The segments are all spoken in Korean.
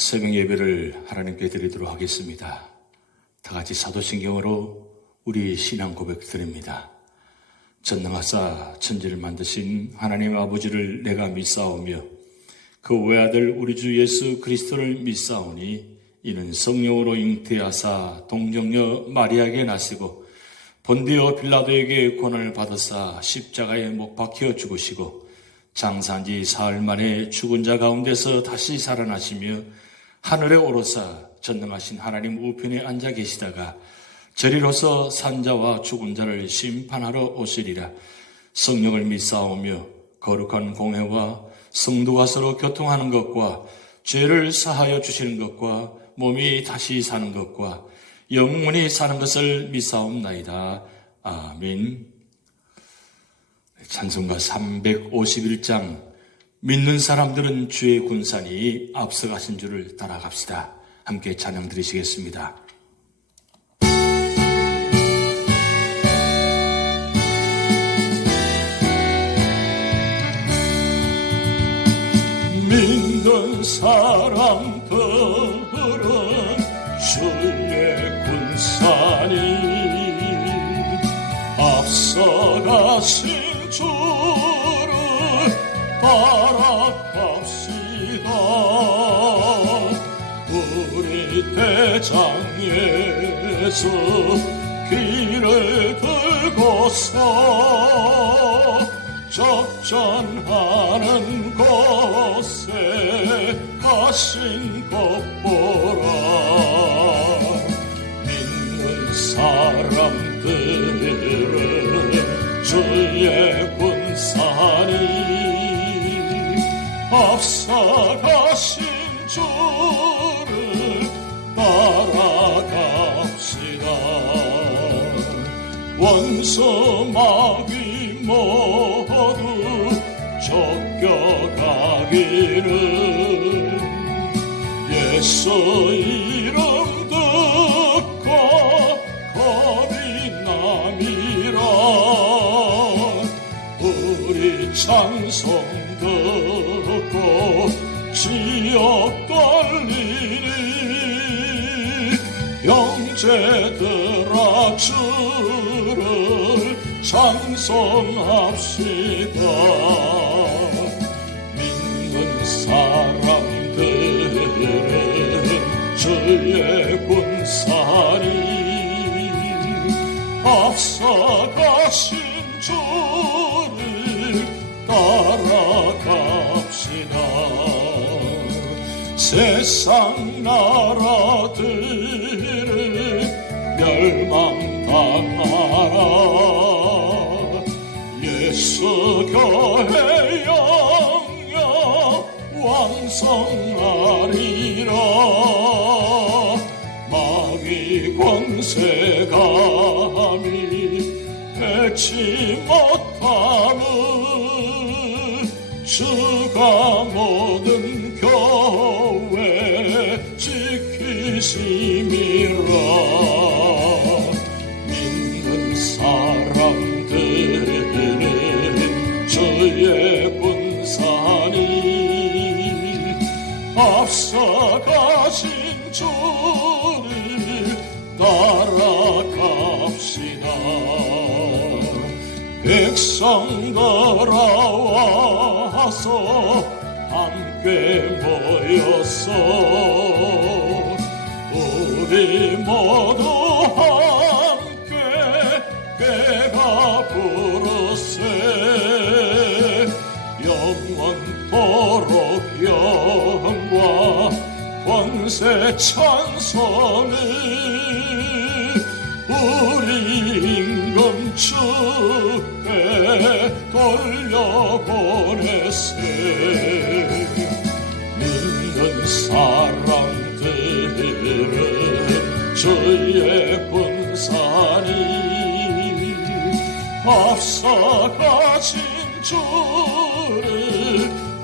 새벽 예배를 하나님께 드리도록 하겠습니다. 다 같이 사도신경으로 우리 신앙 고백 드립니다. 전능하사 천지를 만드신 하나님 아버지를 내가 믿사오며 그 외아들 우리 주 예수 그리스도를 믿사오니 이는 성령으로 잉태하사 동정녀 마리아에게 나시고 본디오 빌라도에게 고난을 받으사 십자가에 못 박혀 죽으시고 장사한 지 사흘 만에 죽은 자 가운데서 다시 살아나시며 하늘에 오르사 전능하신 하나님 우편에 앉아 계시다가 저리로서 산자와 죽은 자를 심판하러 오시리라. 성령을 믿사오며 거룩한 공회와 성도가 서로 교통하는 것과 죄를 사하여 주시는 것과 몸이 다시 사는 것과 영원히 사는 것을 믿사옵나이다. 아멘. 찬송가 351장 믿는 사람들은 주의 군산이 앞서가신 줄을 따라갑시다. 함께 찬양 드리시겠습니다. 믿는 사람들은 주의 군산이 앞서가신 주를 따라갑시다. 우리 대장 예수 길을 들고서 적전하는 곳에 가신 것 보라. 믿는 사람들은 주의 군산이 앞서가신 주를 따라갑시다. 원수 마귀 모두 쫓겨가기를 예수 이름 듣고 겁이 남이라. 우리 찬송 듣고 지옥 떨리니 형제들아 주를 찬송합시다. 믿는 사람들은 주의 군산이 앞서가신 주를 따라갑시다. 세상 나라들을 멸망당하라. 예수 교회 영영 왕성하리라. 마귀 권세감이 해치 못하는 주가 모든 교회 지키심이라. 믿는 사람들은 주의 군산이 앞서가신 주를 따라갑시다. 백성들아 와서 함께 모여서 우리 모두 함께 배가 부르세. 영원토록 영광 권세 찬송을 우리 임금 주께 돌려보내세. 믿는 사람들은 주의 군산이 앞서가신 주를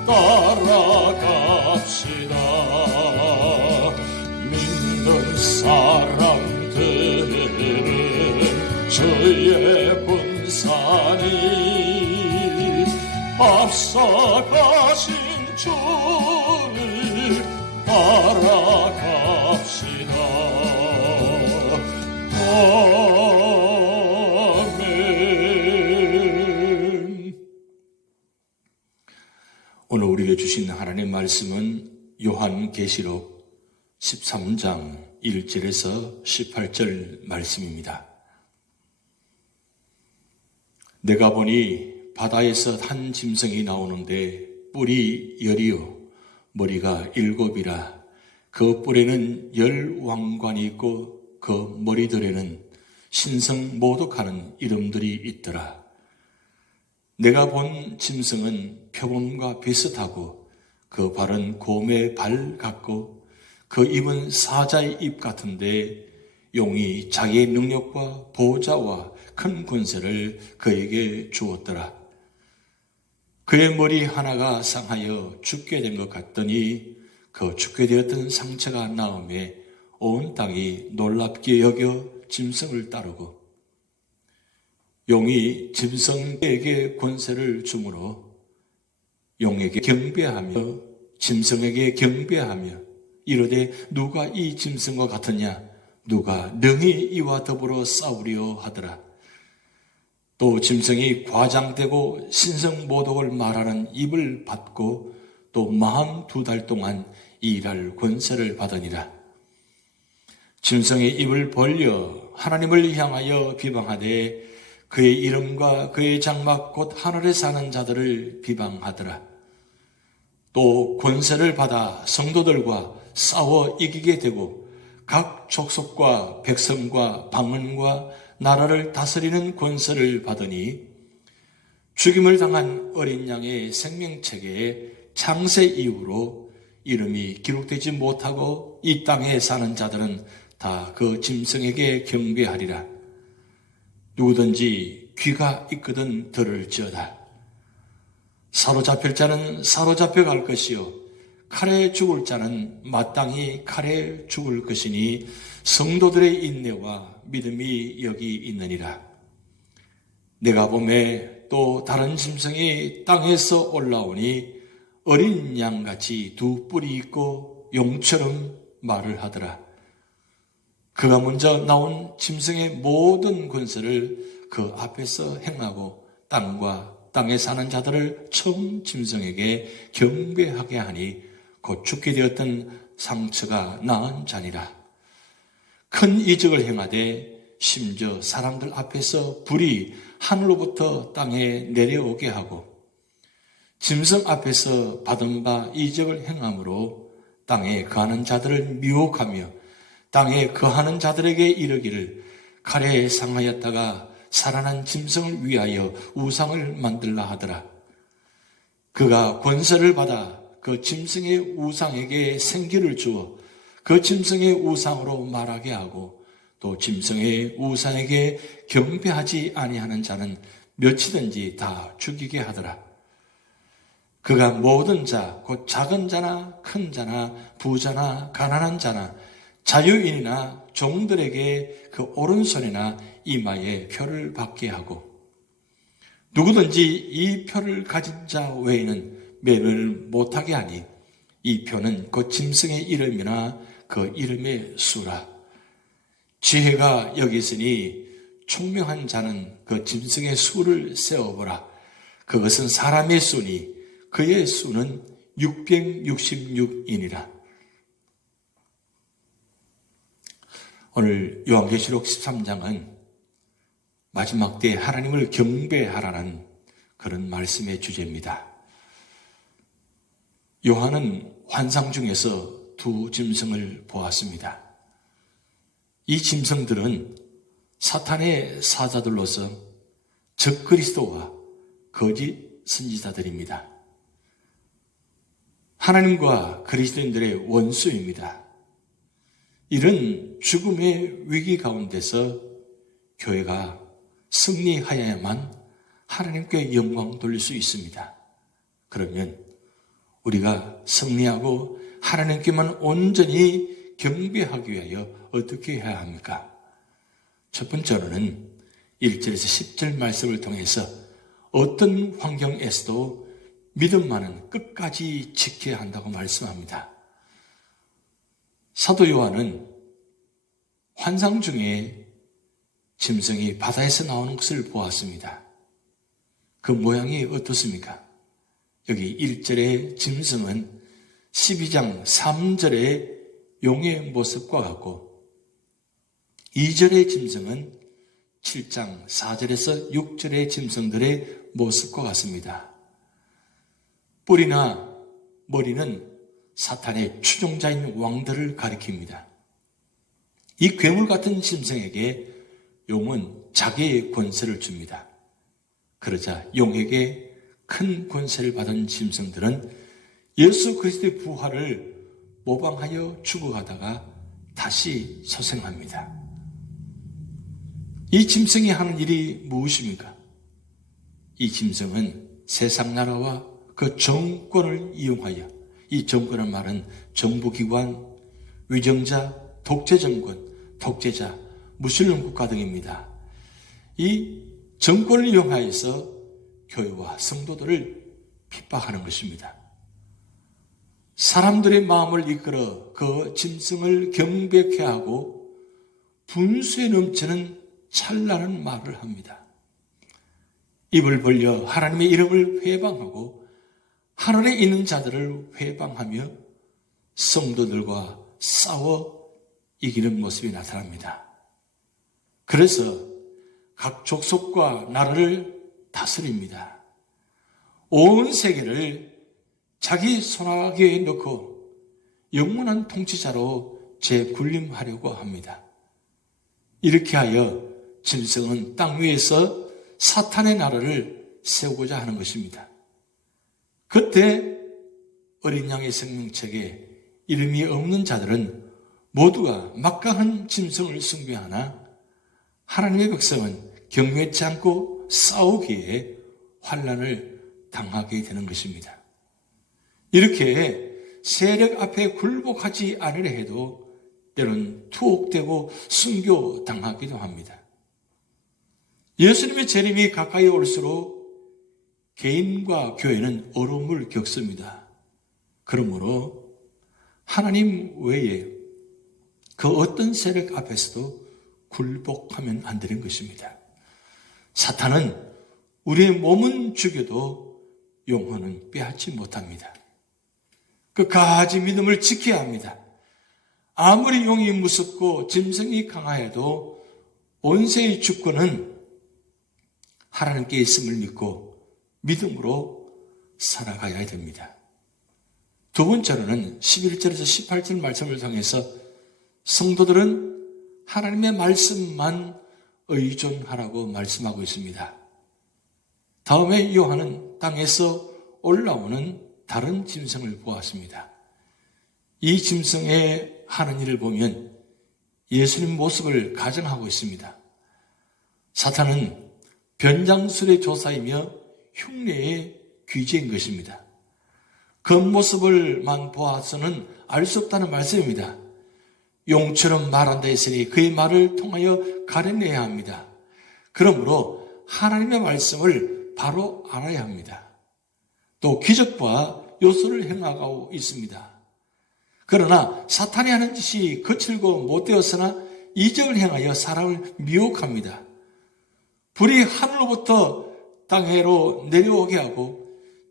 따라갑시다. 믿는 사람들은 주의 군산이 앞서가신 주를 따라 오늘 우리에게 주신 하나님의 말씀은 요한계시록 13장 1절에서 18절 말씀입니다. 내가 보니 바다에서 한 짐승이 나오는데 뿔이 10이요 머리가 7이라 그 뿔에는 10왕관이 있고 그 머리들에는 신성모독하는 이름들이 있더라. 내가 본 짐승은 표범과 비슷하고 그 발은 곰의 발 같고 그 입은 사자의 입 같은데 용이 자기의 능력과 보좌와 큰 권세를 그에게 주었더라. 그의 머리 하나가 상하여 죽게 된 것 같더니 그 죽게 되었던 상처가 나음에 온 땅이 놀랍게 여겨 짐승을 따르고 용이 짐승에게 권세를 주므로 용에게 경배하며 짐승에게 경배하며 이르되 누가 이 짐승과 같으냐 누가 능히 이와 더불어 싸우려 하더라. 또 짐승이 과장되고 신성모독을 말하는 입을 받고 또 42달 동안 일할 권세를 받으니라. 짐승의 입을 벌려 하나님을 향하여 비방하되 그의 이름과 그의 장막 곧 하늘에 사는 자들을 비방하더라. 또 권세를 받아 성도들과 싸워 이기게 되고 각 족속과 백성과 방언과 나라를 다스리는 권세를 받으니 죽임을 당한 어린 양의 생명책에 창세 이후로 이름이 기록되지 못하고 이 땅에 사는 자들은 다 그 짐승에게 경배하리라. 누구든지 귀가 있거든 들을지어다. 사로잡힐 자는 사로잡혀 갈 것이요 칼에 죽을 자는 마땅히 칼에 죽을 것이니 성도들의 인내와 믿음이 여기 있느니라. 내가 보매 또 다른 짐승이 땅에서 올라오니 어린 양같이 두 뿔이 있고 용처럼 말을 하더라. 그가 먼저 나온 짐승의 모든 권세를 그 앞에서 행하고 땅과 땅에 사는 자들을 처음 짐승에게 경배하게 하니 곧 죽게 되었던 상처가 나은 자니라. 큰 이적을 행하되 심지어 사람들 앞에서 불이 하늘로부터 땅에 내려오게 하고 짐승 앞에서 받은 바 이적을 행함으로 땅에 거하는 자들을 미혹하며 땅에 거하는 자들에게 이르기를 칼에 상하였다가 살아난 짐승을 위하여 우상을 만들라 하더라. 그가 권세를 받아 그 짐승의 우상에게 생기를 주어 그 짐승의 우상으로 말하게 하고 또 짐승의 우상에게 경배하지 아니하는 자는 몇이든지 다 죽이게 하더라. 그가 모든 자, 곧 작은 자나 큰 자나 부자나 가난한 자나 자유인이나 종들에게 그 오른손이나 이마에 표를 받게 하고 누구든지 이 표를 가진 자 외에는 매매를 못하게 하니 이 표는 그 짐승의 이름이나 그 이름의 수라. 지혜가 여기 있으니 총명한 자는 그 짐승의 수를 세어보라. 그것은 사람의 수니 그의 수는 666이니라. 오늘 요한계시록 13장은 마지막 때 하나님을 경배하라는 그런 말씀의 주제입니다. 요한은 환상 중에서 두 짐승을 보았습니다. 이 짐승들은 사탄의 사자들로서 적그리스도와 거짓 선지자들입니다. 하나님과 그리스도인들의 원수입니다. 이런 죽음의 위기 가운데서 교회가 승리하여야만 하나님께 영광 돌릴 수 있습니다. 그러면 우리가 승리하고 하나님께만 온전히 경배하기 위하여 어떻게 해야 합니까? 첫 번째로는 1절에서 10절 말씀을 통해서 어떤 환경에서도 믿음만은 끝까지 지켜야 한다고 말씀합니다. 사도 요한은 환상 중에 짐승이 바다에서 나오는 것을 보았습니다. 그 모양이 어떻습니까? 여기 1절의 짐승은 12장 3절의 용의 모습과 같고 2절의 짐승은 7장 4절에서 6절의 짐승들의 모습과 같습니다. 뿔이나 머리는 사탄의 추종자인 왕들을 가리킵니다. 이 괴물 같은 짐승에게 용은 자기의 권세를 줍니다. 그러자 용에게 큰 권세를 받은 짐승들은 예수 그리스도의 부활을 모방하여 죽어가다가 다시 소생합니다. 이 짐승이 하는 일이 무엇입니까? 이 짐승은 세상 나라와 그 정권을 이용하여, 이 정권의 말은 정부기관, 위정자, 독재정권, 독재자, 무슬림 국가 등입니다. 이 정권을 이용하여서 교회와 성도들을 핍박하는 것입니다. 사람들의 마음을 이끌어 그 짐승을 경배케 하고 분수에 넘치는 찬란한 말을 합니다. 입을 벌려 하나님의 이름을 회방하고 하늘에 있는 자들을 회방하며 성도들과 싸워 이기는 모습이 나타납니다. 그래서 각 족속과 나라를 다스립니다. 온 세계를 자기 손아귀에 넣고 영원한 통치자로 재군림하려고 합니다. 이렇게 하여 짐승은 땅 위에서 사탄의 나라를 세우고자 하는 것입니다. 그때 어린 양의 생명책에 이름이 없는 자들은 모두가 막강한 짐승을 숭배하나 하나님의 백성은 경외치 않고 싸우기에 환난을 당하게 되는 것입니다. 이렇게 세력 앞에 굴복하지 않으려 해도 때로는 투옥되고 순교당하기도 합니다. 예수님의 재림이 가까이 올수록 개인과 교회는 어려움을 겪습니다. 그러므로 하나님 외에 그 어떤 세력 앞에서도 굴복하면 안 되는 것입니다. 사탄은 우리의 몸은 죽여도 영혼은 빼앗지 못합니다. 끝까지 믿음을 지켜야 합니다. 아무리 용이 무섭고 짐승이 강하여도 온세의 주권은 하나님께 있음을 믿고 믿음으로 살아가야 됩니다. 두 번째로는 11절에서 18절 말씀을 통해서 성도들은 하나님의 말씀만 의존하라고 말씀하고 있습니다. 다음에 요한은 땅에서 올라오는 다른 짐승을 보았습니다. 이 짐승의 하는 일을 보면 예수님 모습을 가정하고 있습니다. 사탄은 변장술의 조사이며 흉내의 귀재인 것입니다. 겉모습을만 보아서는 알 수 없다는 말씀입니다. 용처럼 말한다 했으니 그의 말을 통하여 가려내야 합니다. 그러므로 하나님의 말씀을 바로 알아야 합니다. 또 기적과 요소를 행하고 있습니다. 그러나 사탄이 하는 짓이 거칠고 못되었으나 이적을 행하여 사람을 미혹합니다. 불이 하늘로부터 땅으로 내려오게 하고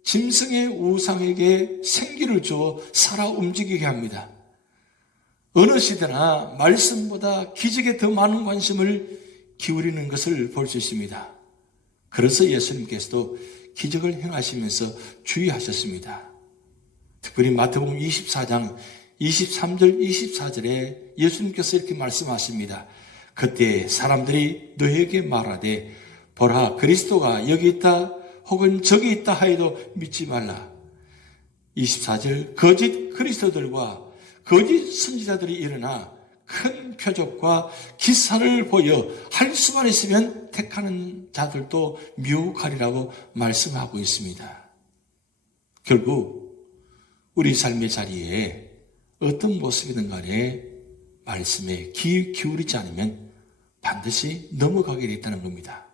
짐승의 우상에게 생기를 주어 살아 움직이게 합니다. 어느 시대나 말씀보다 기적에 더 많은 관심을 기울이는 것을 볼 수 있습니다. 그래서 예수님께서도 기적을 행하시면서 주의하셨습니다. 특별히 마태복음 24장 23절 24절에 예수님께서 이렇게 말씀하십니다. 그때 사람들이 너에게 말하되 보라 그리스도가 여기 있다 혹은 저기 있다 하여도 믿지 말라. 24절 거짓 그리스도들과 거짓 선지자들이 일어나 큰 표적과 기사를 보여 할 수만 있으면 택하는 자들도 미혹하리라고 말씀하고 있습니다. 결국 우리 삶의 자리에 어떤 모습이든 간에 말씀에 귀 기울이지 않으면 반드시 넘어가게 되었다는 겁니다.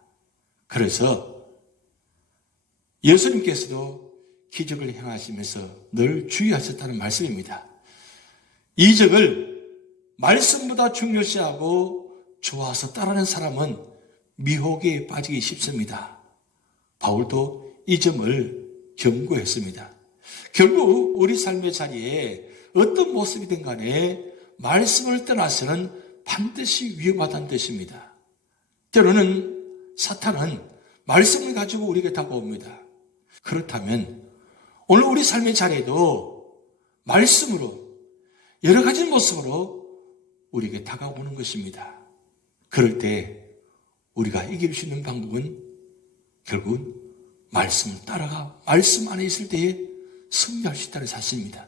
그래서 예수님께서도 기적을 행하시면서 늘 주의하셨다는 말씀입니다. 이적을 말씀보다 중요시하고 좋아서 따르는 사람은 미혹에 빠지기 쉽습니다. 바울도 이 점을 경고했습니다. 결국 우리 삶의 자리에 어떤 모습이든 간에 말씀을 떠나서는 반드시 위험하다는 뜻입니다. 때로는 사탄은 말씀을 가지고 우리에게 다가옵니다. 그렇다면 오늘 우리 삶의 자리에도 말씀으로 여러 가지 모습으로 우리에게 다가오는 것입니다. 그럴 때 우리가 이길 수 있는 방법은 결국은 말씀을 따라가 말씀 안에 있을 때에 승리할 수 있다는 사실입니다.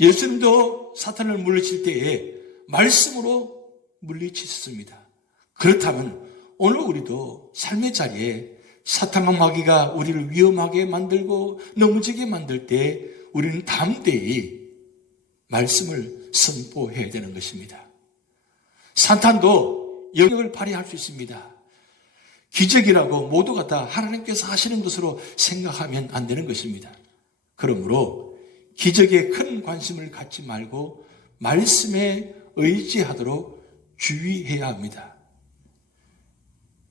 예수님도 사탄을 물리칠 때에 말씀으로 물리치셨습니다. 그렇다면 오늘 우리도 삶의 자리에 사탄과 마귀가 우리를 위험하게 만들고 넘어지게 만들 때 우리는 담대히 말씀을 선포해야 되는 것입니다. 사탄도 영역을 발휘할 수 있습니다. 기적이라고 모두가 다 하나님께서 하시는 것으로 생각하면 안 되는 것입니다. 그러므로 기적에 큰 관심을 갖지 말고 말씀에 의지하도록 주의해야 합니다.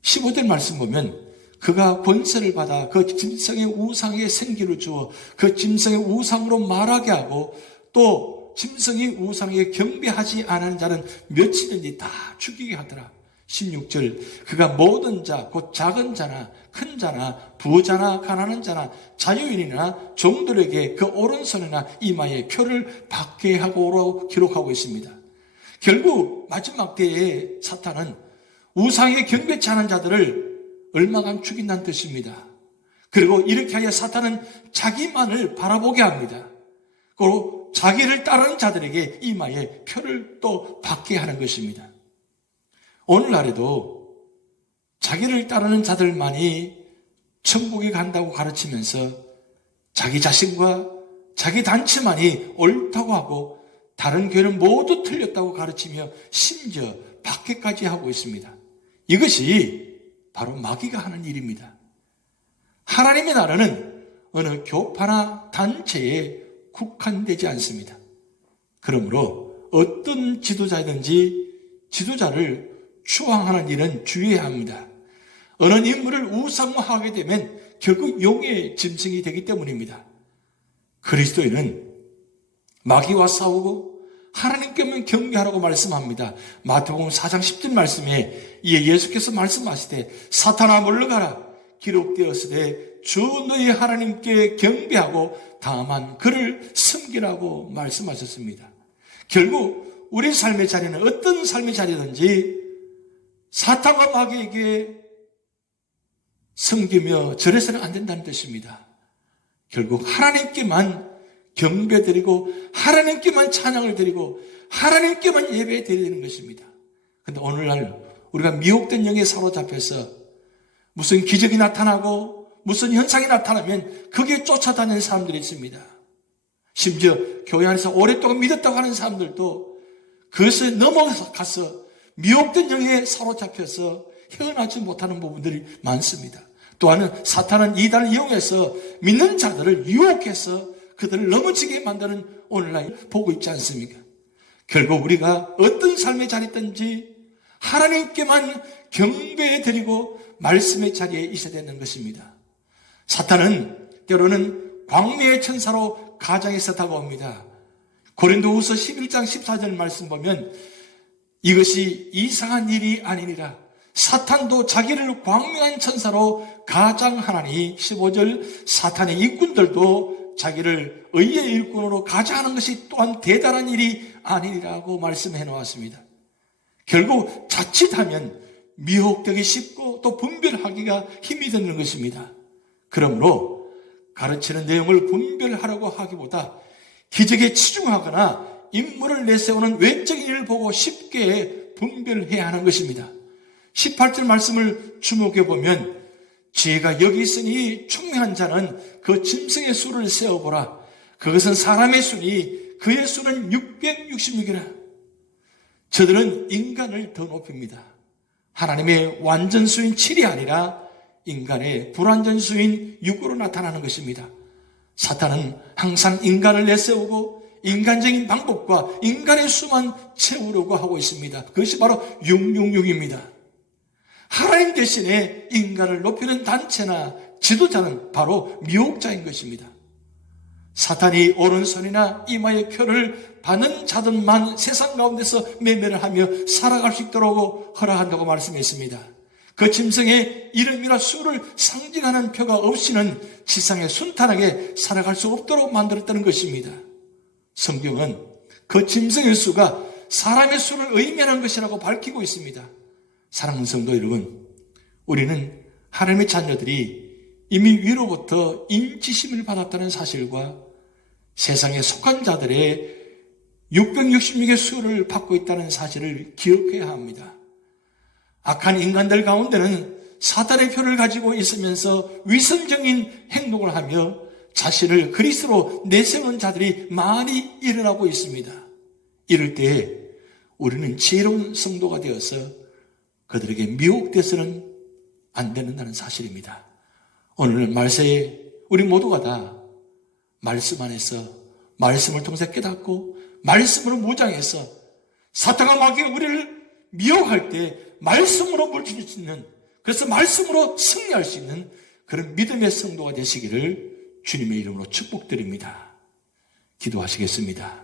15절 말씀 보면 그가 권세를 받아 그 짐승의 우상에 생기를 주어 그 짐승의 우상으로 말하게 하고 또 짐승이 우상에 경배하지 않은 자는 며칠인지 다 죽이게 하더라. 16절 그가 모든 자 곧 작은 자나 큰 자나 부자나 가난한 자나 자유인이나 종들에게 그 오른손이나 이마에 표를 받게 하고로 기록하고 있습니다. 결국 마지막 때에 사탄은 우상에 경배치 않은 자들을 얼마간 죽인다는 뜻입니다. 그리고 이렇게 하여 사탄은 자기만을 바라보게 합니다. 그리고 자기를 따르는 자들에게 이마에 표를 또 받게 하는 것입니다. 오늘날에도 자기를 따르는 자들만이 천국에 간다고 가르치면서 자기 자신과 자기 단체만이 옳다고 하고 다른 교회는 모두 틀렸다고 가르치며 심지어 박해까지 하고 있습니다. 이것이 바로 마귀가 하는 일입니다. 하나님의 나라는 어느 교파나 단체에 국한되지 않습니다. 그러므로 어떤 지도자이든지 지도자를 추앙하는 일은 주의해야 합니다. 어느 인물을 우상화하게 되면 결국 용의 짐승이 되기 때문입니다. 그리스도인은 마귀와 싸우고 하나님께만 경배하라고 말씀합니다. 마태복음 4장 10절 말씀에 이에 예수께서 말씀하시되 사탄아 물러가라 기록되었으되 주 너희 하나님께 경배하고 다만 그를 섬기라고 말씀하셨습니다. 결국 우리 삶의 자리는 어떤 삶의 자리든지 사탄과 마귀에게 섬기며 절해서는 안 된다는 뜻입니다. 결국 하나님께만 경배드리고 하나님께만 찬양을 드리고 하나님께만 예배드리는 것입니다. 그런데 오늘날 우리가 미혹된 영에 사로잡혀서 무슨 기적이 나타나고 무슨 현상이 나타나면 그게 쫓아다니는 사람들이 있습니다. 심지어 교회 안에서 오랫동안 믿었다고 하는 사람들도 그것에 넘어가서 미혹된 영에 사로잡혀서 헤어나지 못하는 부분들이 많습니다. 또한 사탄은 이단을 이용해서 믿는 자들을 유혹해서 그들을 넘어지게 만드는 오늘날 보고 있지 않습니까? 결국 우리가 어떤 삶의 자리든지 하나님께만 경배해드리고 말씀의 자리에 있어야 되는 것입니다. 사탄은 때로는 광명의 천사로 가장에서 다가옵니다. 고린도후서 11장 14절 말씀 보면 이것이 이상한 일이 아니니라. 사탄도 자기를 광명한 천사로 가장하나니 15절 사탄의 일꾼들도 자기를 의의 일꾼으로 가장하는 것이 또한 대단한 일이 아니라고 말씀해 놓았습니다. 결국 자칫하면 미혹되기 쉽고 또 분별하기가 힘이 드는 것입니다. 그러므로 가르치는 내용을 분별하려고 하기보다 기적에 치중하거나 인물을 내세우는 외적인 일을 보고 쉽게 분별해야 하는 것입니다. 18절 말씀을 주목해 보면 지혜가 여기 있으니 총명한 자는 그 짐승의 수를 세어보라. 그것은 사람의 수니 그의 수는 666이라. 저들은 인간을 더 높입니다. 하나님의 완전수인 7이 아니라 인간의 불완전수인 6으로 나타나는 것입니다. 사탄은 항상 인간을 내세우고 인간적인 방법과 인간의 수만 채우려고 하고 있습니다. 그것이 바로 666입니다. 하나님 대신에 인간을 높이는 단체나 지도자는 바로 미혹자인 것입니다. 사탄이 오른손이나 이마에 표를 받는 자들만 세상 가운데서 매매를 하며 살아갈 수 있도록 허락한다고 말씀했습니다. 그 짐승의 이름이나 수를 상징하는 표가 없이는 지상에 순탄하게 살아갈 수 없도록 만들었다는 것입니다. 성경은 그 짐승의 수가 사람의 수를 의미하는 것이라고 밝히고 있습니다. 사랑하는 성도 여러분, 우리는 하나님의 자녀들이 이미 위로부터 인치심을 받았다는 사실과 세상에 속한 자들의 666의 수를 받고 있다는 사실을 기억해야 합니다. 악한 인간들 가운데는 사탄의 표를 가지고 있으면서 위선적인 행동을 하며 자신을 그리스도로 내세우는 자들이 많이 일어나고 있습니다. 이럴 때에 우리는 지혜로운 성도가 되어서 그들에게 미혹돼서는 안 된다는 사실입니다. 오늘 말세에 우리 모두가 다 말씀 안에서 말씀을 통해서 깨닫고 말씀으로 무장해서 사탄과 마귀가 우리를 미혹할 때 말씀으로 물리칠 수 있는, 그래서 말씀으로 승리할 수 있는 그런 믿음의 성도가 되시기를 주님의 이름으로 축복드립니다. 기도하시겠습니다.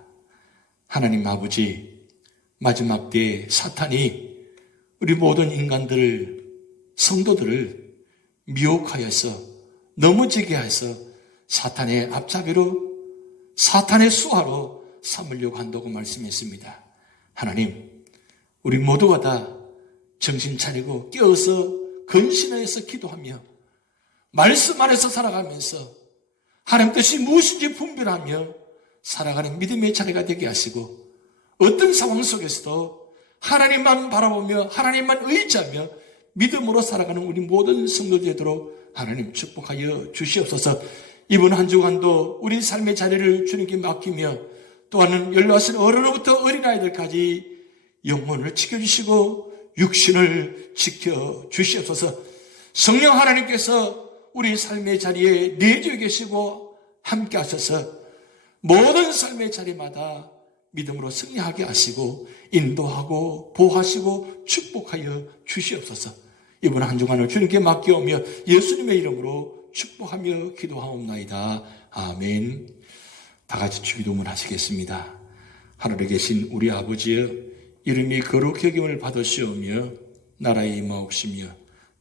하나님 아버지, 마지막 때에 사탄이 우리 모든 인간들을, 성도들을 미혹하여서 넘어지게 해서 사탄의 앞잡이로, 사탄의 수하로 삼으려고 한다고 말씀했습니다. 하나님, 우리 모두가 다 정신 차리고 깨어서 근신하여서 기도하며 말씀 안에서 살아가면서 하나님 뜻이 무엇인지 분별하며 살아가는 믿음의 자리가 되게 하시고, 어떤 상황 속에서도 하나님만 바라보며 하나님만 의지하며 믿음으로 살아가는 우리 모든 성도들 되도록 하나님 축복하여 주시옵소서. 이번 한 주간도 우리 삶의 자리를 주님께 맡기며, 또한 연로하신 어른으로부터 어린아이들까지 영혼을 지켜주시고 육신을 지켜주시옵소서. 성령 하나님께서 우리 삶의 자리에 내주에 계시고 함께 하셔서 모든 삶의 자리마다 믿음으로 승리하게 하시고 인도하고 보호하시고 축복하여 주시옵소서. 이번 한 주간을 주님께 맡겨오며 예수님의 이름으로 축복하며 기도하옵나이다. 아멘. 다 같이 주기도문 하시겠습니다. 하늘에 계신 우리 아버지여, 이름이 거룩히 여김을 받으시오며 나라에 임하옵시며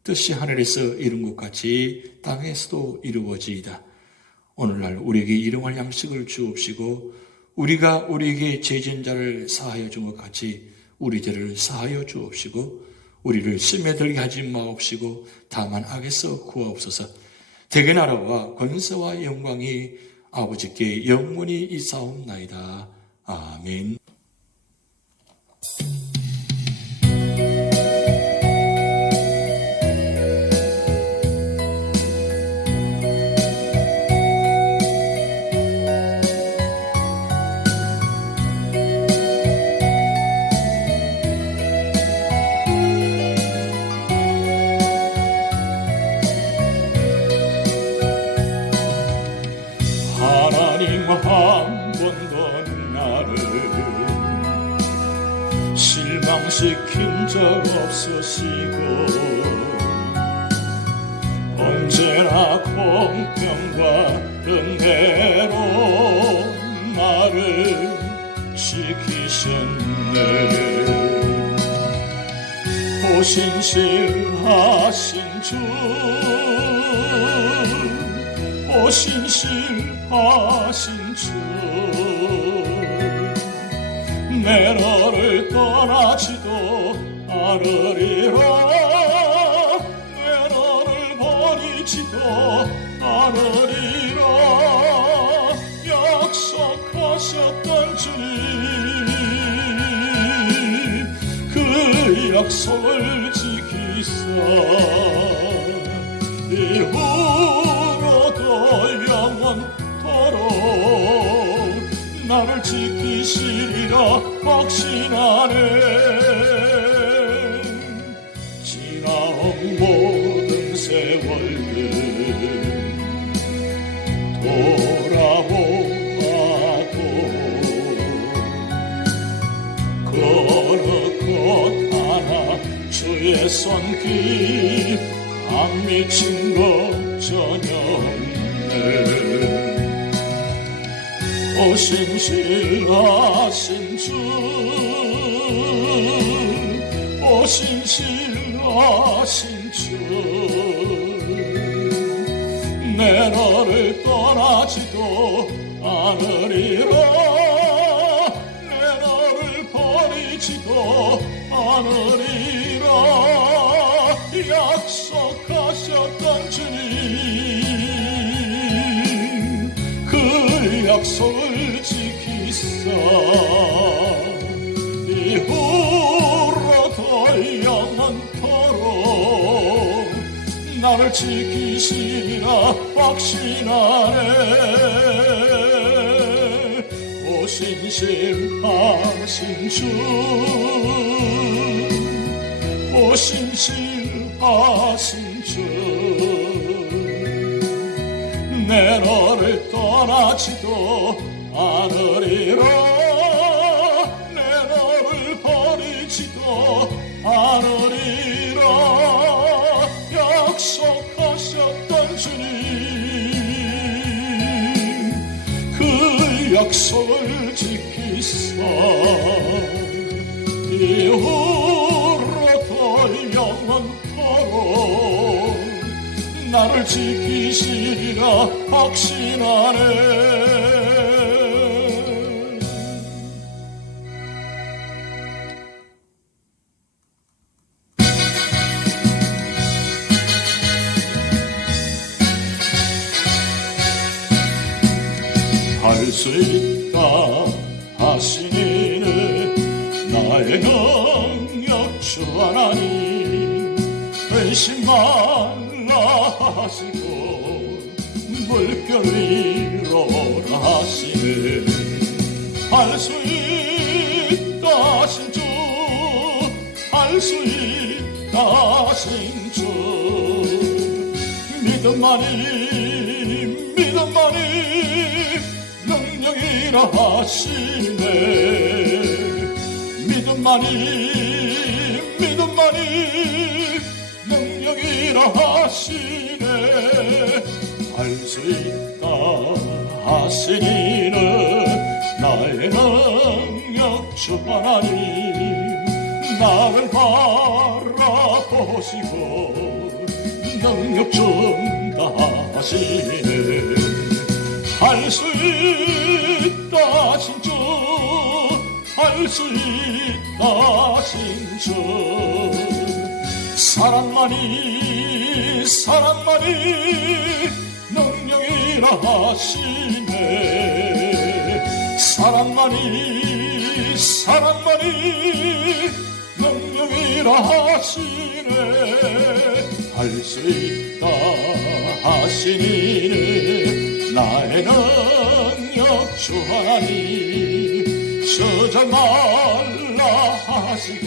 뜻이 하늘에서 이룬 것 같이 땅에서도 이루어지이다. 오늘날 우리에게 일용할 양식을 주옵시고 우리가 우리에게 죄진 자를 사하여 준 것 같이 우리 죄를 사하여 주옵시고 우리를 시험에 들게 하지 마옵시고 다만 악에서 구하옵소서. 대개 나라와 권세와 영광이 아버지께 영원히 있사옵나이다. 아멘. 하나님과 한 번도 나를 실망시킨 적 없으시고 언제나 공평과 은혜로 나를 지키셨네. 보신실하신 주, 보신실하신 주, 내 너를 떠나지도 않으리라. 내 너를 버리지도 않으리라. 약속하셨던 주님, 그 약속을 지키사 이후로도 영원토록 나를 지키시리라 확신하네. 지나온 모든 세월들 돌아오아도 어느 것 하나 주의 손길 안 미친 것 전혀 없네. 오신실하신 주 오신실하신 주 내 너를 떠나지도 않으리라 내 너를 버리지도 않으리라 약속하셨던 주님 그 약속을 지키사 이후로 더 영원토록 나를 지키시리라 확신하네 오신실하신 주 오신실하신 주 내 너를 떠나지도 않으리라 내 너를 버리지도 않으리라 약속하셨던 주님 그 약속을 지키사 이후로 더 영원토록 나를 지키시리라 확신하네 할 수 있다 하시니는 나의 능력 주 하나님 의심 말라 하시고 물결 위로라 하시네 할 수 있다 하신 주 할 수 있다 하신 주 믿음만이 능력이라 하시네 믿음만이 능력이라 하시네 할 수 있다 하시니는 나의 능력 주 하나님 나를 바라보시고 능력 준다 하시네 할 수 있다 하신 주 할 수 있다 하신 주 사랑만이 능력이라 하시네 사랑만이 능력이라 하시네 할 수 있다 하시니는 나의 능력 주 하나님 저절 말라 하시고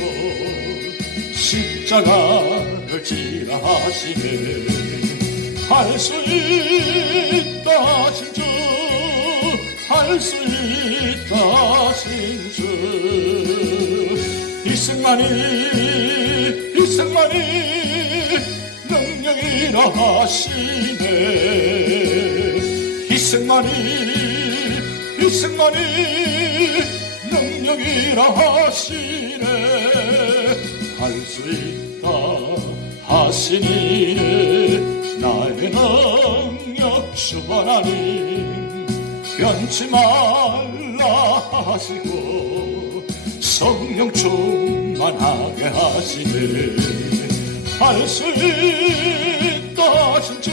십자가를 지라 하시네 할 수 있다 하신 주 할 수 있다 하신 주 희생만이 능력이라 하시네 희생만이 능력이라 하시네 할 수 있다 하시니 나의 능력 주 하나님 변치 말라 하시고 성령 충만하게 하시네 할 수 있다 하신 주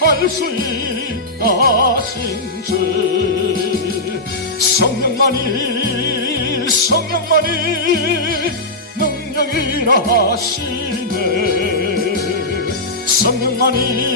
할 수 있다 하신 주 성령만이 능력이라 하시네 성령만이